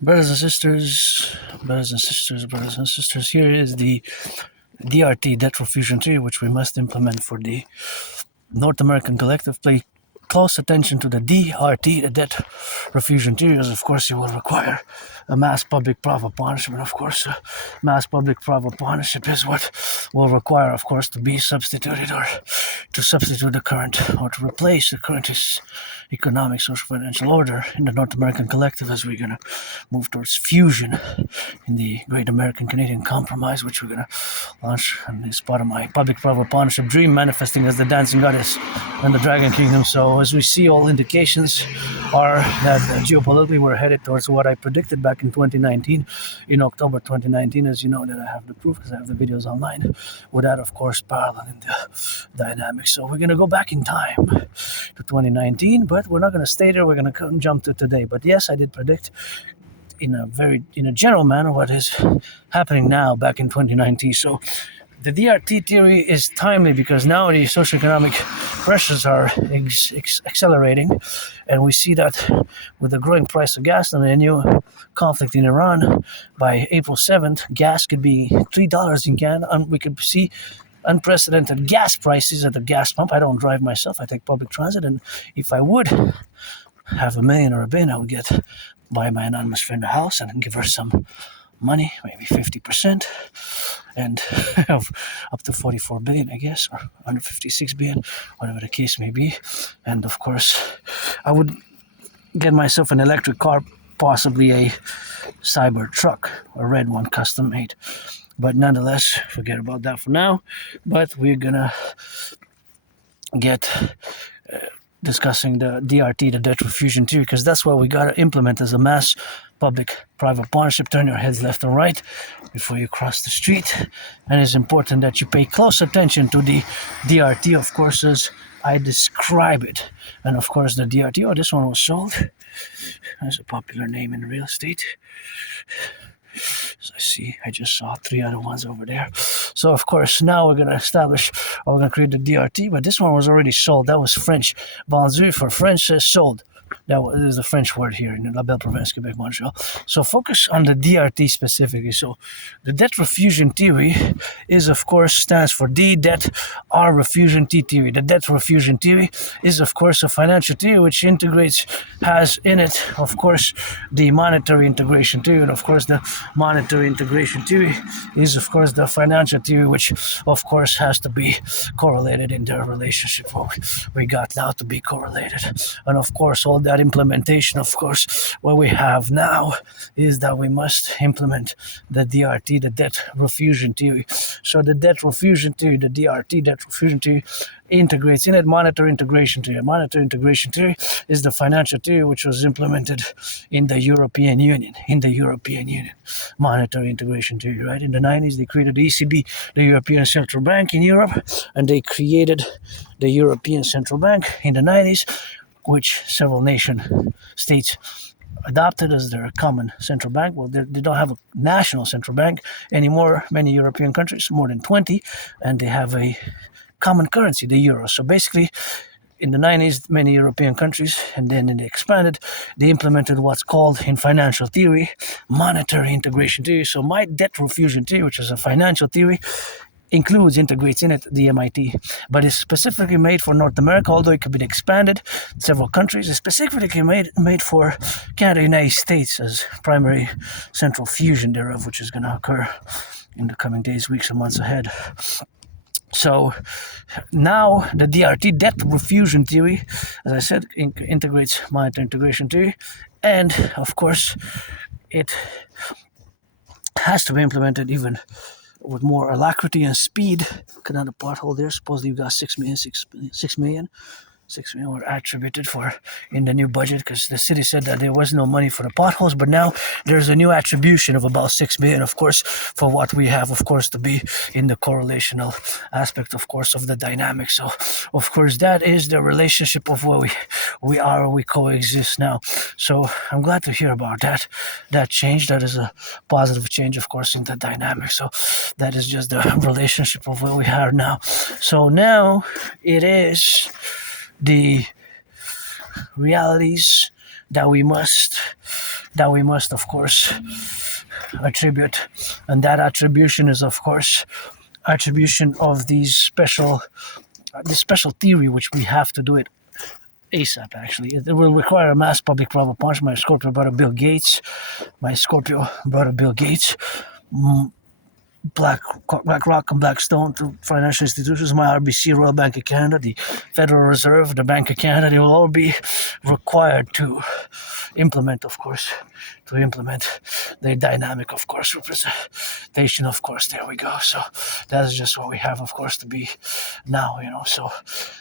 Brothers and sisters, here is the DRT, debt refusion theory, which we must implement for the North American Collective. Pay close attention to the DRT, the debt refusion theory, as of course you will require a mass public-private partnership, and of course mass public-private partnership is what will require, of course, to be substituted or to substitute the current or to replace the current economic, social, financial order in the North American Collective as we're going to move towards fusion in the Great American Canadian Compromise, which we're going to launch as part of my public-private partnership dream, manifesting as the dancing goddess and the dragon kingdom. So as we see, all indications are that geopolitically we're headed towards what I predicted back in 2019, in October 2019, as you know that I have the proof because I have the videos online, with that of course parallel in the dynamics. So we're going to go back in time to 2019, but we're not going to stay there. We're going to jump to today. But yes, I did predict in a general manner what is happening now back in 2019. So the DRT theory is timely because now the socioeconomic pressures are accelerating, and we see that with the growing price of gas and the new conflict in Iran, by April 7th, gas could be $3 in can, and we could see unprecedented gas prices at the gas pump. I don't drive myself, I take public transit, and if I would have $1 million or $1 billion, I would buy my anonymous friend a house and give her some money, maybe 50%, and have up to 44 billion, I guess, or 156 billion, whatever the case may be. And of course, I would get myself an electric car, possibly a cyber truck, a red one, custom made. But nonetheless, forget about that for now. But we're gonna get discussing the DRT, the debt refusion theory, because that's what we gotta implement as a mass public-private partnership. Turn your heads left and right before you cross the street, and it's important that you pay close attention to the DRT, of course, as I describe it. And of course, the DRT. Oh, this one was sold. That's a popular name in real estate. So I just saw 3 other ones over there. So of course now we're gonna create the DRT, but this one was already sold. That was French. Vendu for French says sold. That is the French word here in Label, Province, Quebec, Montreal. So focus on the DRT specifically. So the debt refusion theory is, of course, stands for D, debt, R, refusion, T theory. The debt refusion theory is, of course, a financial theory which has in it, of course, the monetary integration theory. And, of course, the monetary integration theory is, of course, the financial theory which, of course, has to be correlated in the relationship. What we got now to be correlated. And, of course, all that implementation, of course, what we have now is that we must implement the DRT, the debt refusion theory. So the debt refusion theory, the DRT, debt refusion theory, integrates in it monetary integration theory. Monetary integration theory is the financial theory which was implemented in the European Union. Monetary integration theory, right? In the 90s, they created the ECB, the European Central Bank in Europe, and they created the European Central Bank in the 90s, which several states adopted as their common central bank. Well, they don't have a national central bank anymore. Many European countries, more than 20, and they have a common currency, the euro. So basically, in the 90s, many European countries, and then they expanded, they implemented what's called in financial theory, monetary integration theory. So my debt refusion theory, which is a financial theory, integrates in it the MIT, but it's specifically made for North America, although it could be expanded several countries. It's specifically made for Canada, United States as primary central fusion thereof, which is going to occur in the coming days, weeks, and months ahead. So now the DRT, debt refusion theory, as I said, integrates monetary integration theory, and of course it has to be implemented even with more alacrity and speed. Look at the pothole there. Supposedly you've got 6 million were attributed for in the new budget, because the city said that there was no money for the potholes, but now there's a new attribution of about 6 million, of course, for what we have, of course, to be in the correlational aspect, of course, of the dynamic. So, of course, that is the relationship of where we coexist now. So I'm glad to hear about that change. That is a positive change, of course, in the dynamic. So that is just the relationship of where we are now. So now it is the realities that we must of course attribute, and that attribution is of course attribution of these this special theory, which we have to do it ASAP. Actually, it will require a mass public-private partnership. My Scorpio brother Bill Gates, BlackRock and Blackstone, to financial institutions, my RBC, Royal Bank of Canada, the Federal Reserve, the Bank of Canada, they will all be required to implement, of course, the dynamic, of course, representation, of course. There we go. So that is just what we have, of course, to be now, So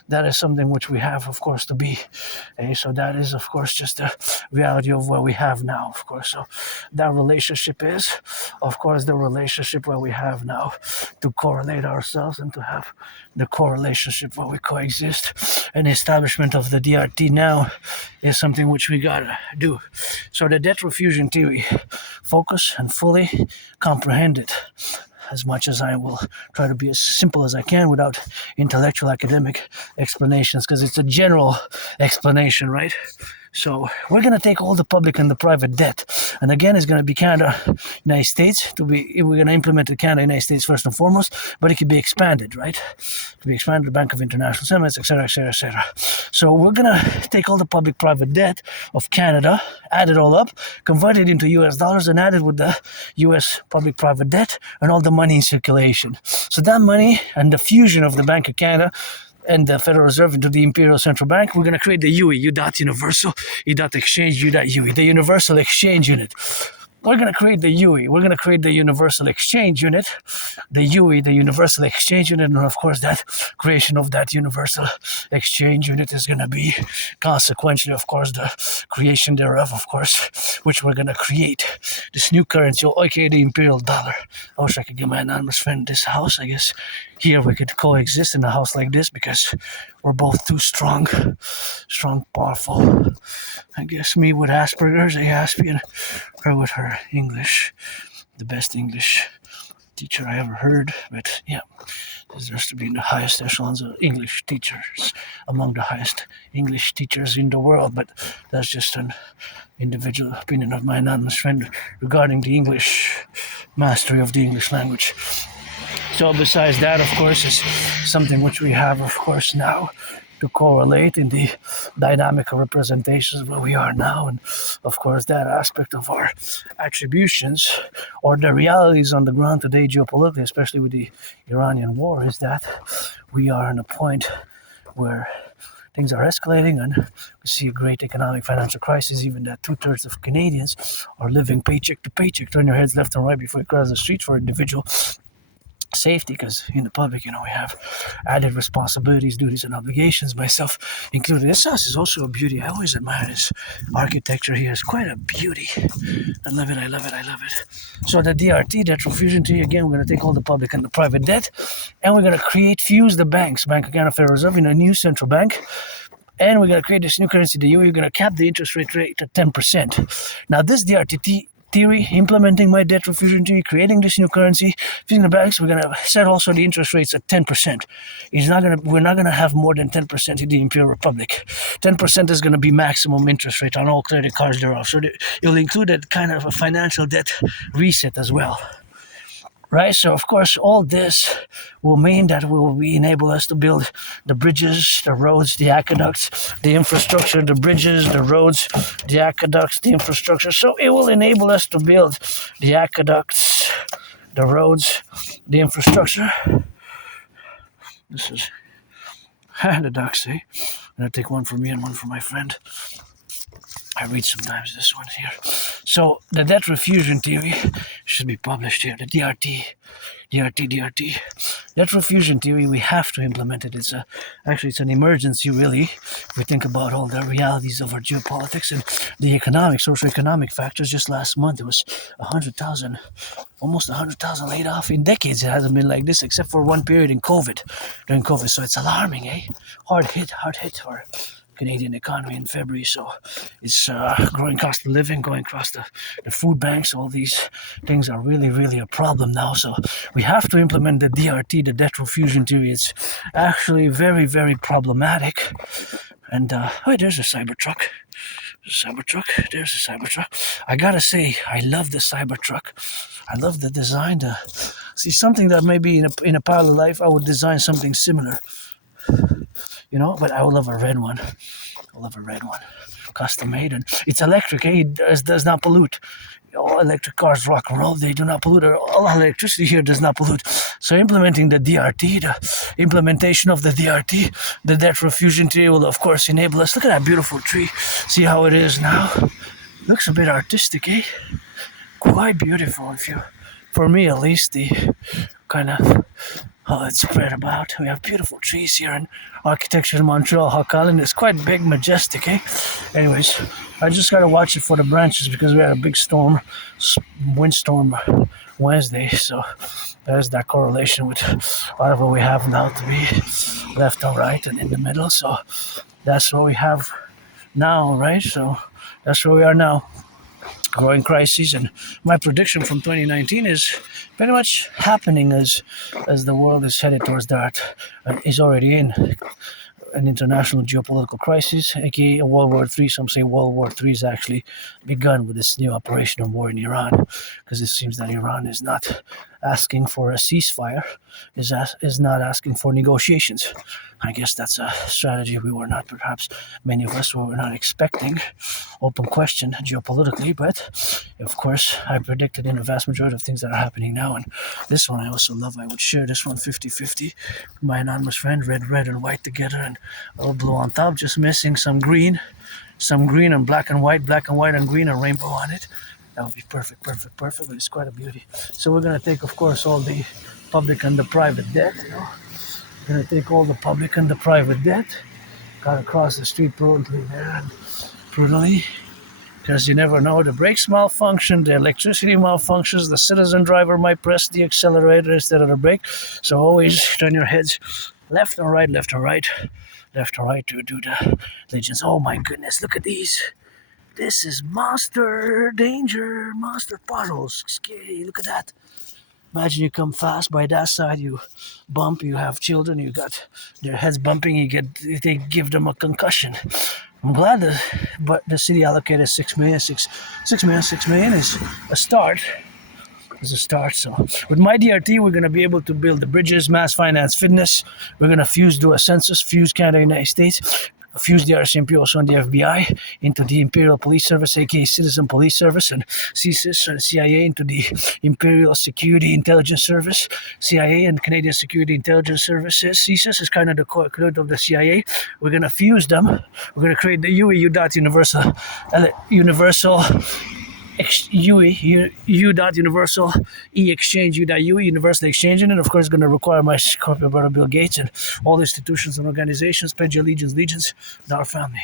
that is something which we have, of course, to be. So that is, of course, just the reality of what we have now, of course. So that relationship is, of course, the relationship where we have now to correlate ourselves and to have the correlationship where we coexist. And the establishment of the DRT now is something which we gotta do. So the debt refusion theory, focus and fully comprehend it as much as I will try to be as simple as I can without intellectual academic explanations, because it's a general explanation, right? So we're going to take all the public and the private debt. And again, it's going to be Canada, United States. We're going to implement the Canada, United States first and foremost, but it could be expanded, right? It could be expanded to Bank of International Settlements, etc., etc., etc. So we're going to take all the public-private debt of Canada, add it all up, convert it into US dollars, and add it with the US public-private debt and all the money in circulation. So that money and the fusion of the Bank of Canada and the Federal Reserve into the Imperial Central Bank, we're going to create the UE, U.Universal, U.Exchange, U.UE, the Universal Exchange Unit. We're going to create the UE, we're going to create the Universal Exchange Unit, the UE, the Universal Exchange Unit, and of course that creation of that Universal Exchange Unit is going to be consequentially, of course, the creation thereof, of course, which we're going to create this new currency, aka the Imperial Dollar. I wish I could give my anonymous friend this house. I guess here we could coexist in a house like this because we're both too strong, powerful. I guess me with Asperger's, Aspiesque, her with her English, the best English teacher I ever heard. But yeah, deserves to be in the highest echelons of English teachers, among the highest English teachers in the world. But that's just an individual opinion of my anonymous friend regarding the English mastery of the English language. So besides that, of course, is something which we have, of course, now to correlate in the dynamic of representations where we are now. And of course, that aspect of our attributions or the realities on the ground today geopolitically, especially with the Iranian war, is that we are in a point where things are escalating and we see a great economic financial crisis, even that 2/3 of Canadians are living paycheck to paycheck. Turn your heads left and right before you cross the street for individual safety, because in the public, we have added responsibilities, duties, and obligations, myself included. This house is also a beauty. I always admire this architecture here. It's quite a beauty. I love it. So the DRT, debt refusion theory, again, we're going to take all the public and the private debt, and we're going to fuse the banks, Bank of Canada, Federal Reserve, in a new central bank. And we're going to create this new currency, the EU. We're going to cap the interest rate at 10%. Now, this DRT theory, implementing my debt refusion theory, creating this new currency, fusing the banks, we're going to set also the interest rates at 10%. We're not going to have more than 10% in the Imperial Republic. 10% is going to be maximum interest rate on all credit cards thereof. So it'll include a kind of a financial debt reset as well. Right, so of course all this will mean that enable us to build the bridges, the roads, the aqueducts, the infrastructure, the bridges, the roads, the aqueducts, the infrastructure. So it will enable us to build the aqueducts, the roads, the infrastructure. This is the ducks, eh? I'm going to take one for me and one for my friend. I read sometimes this one here. So the debt refusion theory should be published here. The DRT. Debt refusion theory, we have to implement it. It's an emergency, really. If we think about all the realities of our geopolitics and the socioeconomic factors. Just last month, it was 100,000, almost 100,000 laid off. In decades, it hasn't been like this, except for one period during COVID. So it's alarming, eh? Hard hit for Canadian economy in February. So it's growing cost of living, going across the food banks. All these things are really, really a problem now. So we have to implement the DRT, the debt refusion theory. It's actually very, very problematic. And there's a Cybertruck. Cybertruck. There's a Cybertruck. I gotta say, I love the Cybertruck. I love the design. See, something that maybe in a parallel life I would design something similar, but I would love a red one. I love a red one, custom made, and it's electric. It does not pollute. All electric cars rock and roll. They do not pollute. All electricity here does not pollute. So implementing the DRT, the implementation of the DRT, the debt refusion tree will of course enable us. Look at that beautiful tree. See how it is now? Looks a bit artistic, eh? Quite beautiful. For me at least, the kind of how it's spread about. We have beautiful trees here, and architecture in Montreal, Hawk Island is quite big, majestic, eh? Anyways, I just gotta watch it for the branches because we had a big windstorm Wednesday, so there's that correlation with whatever we have now to be left and right and in the middle. So that's what we have now, right? So that's where we are now. Growing crises, and my prediction from 2019 is pretty much happening as the world is headed towards that, is already in an international geopolitical crisis, aka World War III. Some say World War III is actually begun with this new operation of war in Iran, because it seems that Iran is not asking for a ceasefire, is not asking for negotiations. I guess that's a strategy we were not, perhaps many of us were not expecting. Open question geopolitically, but of course I predicted in the vast majority of things that are happening now. And this one I also love. I would share this one 50-50. My anonymous friend, red and white together, and all blue on top, just missing some green and black and white and green, and rainbow on it. That would be perfect, but it's quite a beauty. So we're going to take, of course, all the public and the private debt, We're going to take all the public and the private debt, got across the street prudently there, because you never know, the brakes malfunction, the electricity malfunctions, the citizen driver might press the accelerator instead of the brake. So always turn your heads left and right to do the legends. Oh my goodness, look at these. This is monster danger, monster puddles. Scary, look at that. Imagine you come fast by that side, you bump, you have children, you got their heads bumping, they give them a concussion. I'm glad the city allocated $6 million is a start. So with my DRT, we're going to be able to build the bridges, mass finance, fitness. We're going to do a census, fuse Canada, United States, fuse the RCMP also on the FBI into the Imperial Police Service, aka Citizen Police Service, and CSIS or CIA into the Imperial Security Intelligence Service. CIA and Canadian Security Intelligence Services. CSIS is kind of the equivalent of the CIA. We're going to fuse them. We're going to create the UE Universal U.Universal E-Exchange U.UE, Universal Exchange, and of course it's going to require my corporate brother Bill Gates and all the institutions and organizations pledge allegiance to our family.